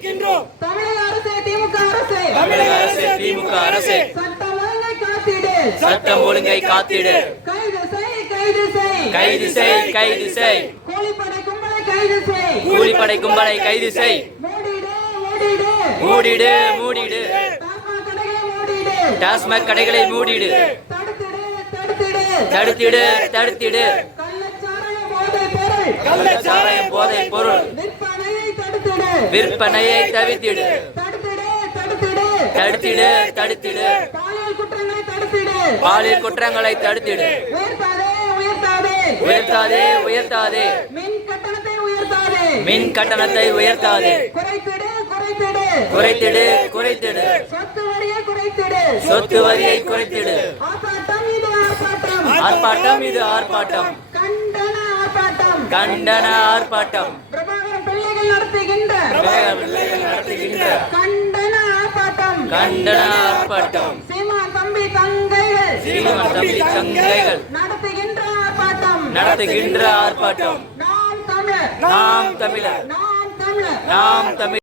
கண்டிக்கின்றோம். தமிழக அரசே, திமுக அரசே, தமிழக அரசே, திமுக அரசே, சட்டம் ஒழுங்கை காத்திடு, சட்டம் ஒழுங்கை காத்திடு. கைது செய், கைது செய், கைது செய், கைது செய். கூலிப்படை கும்பலை கைது செய், கூலிப்படை கும்பலை கைது செய். மூடிடு, மூடிடு, மூடிடு, மூடிடு. டாஸ்மாக் கடைகளை மூடிடு, டாஸ்மாக் கடைகளை மூடிடு. தடுத்திடு, தடுத்திடு, தடுத்திடு, தடுத்திடு. கள்ளச்சாராய போதைப் பொருள் கள்ளச்சாராயம் போதைப் பொருள் விற்பனையை தடுத்திடு, விற்பனையை தவிர்த்திடு. தடுத்திடு, தடுத்திடு, தடுத்திடு, தடுத்திடு. பாலியல் குற்றங்களை தடுத்திடு, பாலியல் குற்றங்களை தடுத்திடு. உயர்த்தாதே, உயர்த்தாதே, உயர்த்தாதே, உயர்த்தாதே. மின் கட்டணத்தை உயர்த்தாதே, மின் கட்டணத்தை உயர்த்தாதே. குறைத்திடு, குறைத்திடு, குறைத்திடு, குறைத்திடு. சொத்து வரியை குறைத்திடு, சொத்து வரியை குறைத்திடு. ஆர்ப்பாட்டம் இது ஆர்ப்பாட்டம், ஆர்ப்பாட்டம் இது ஆர்ப்பாட்டம். கண்டன ஆர்ப்பாட்டம், கண்டன ஆர்ப்பாட்டம். பிரபாகரன் பிள்ளைகள் நடத்துகின்ற கண்டன ஆர்ப்பாட்டம், கண்டன ஆர்ப்பாட்டம். சீமான் தம்பி தங்கைகள் சீமான் தம்பி தங்கைகள் நடத்துகின்ற ஆர்ப்பாட்டம், நடத்துகின்ற ஆர்ப்பாட்டம். நாம் தமிழர், நாம் தமிழர், நாம் தமிழர். நாம் தமிழ்.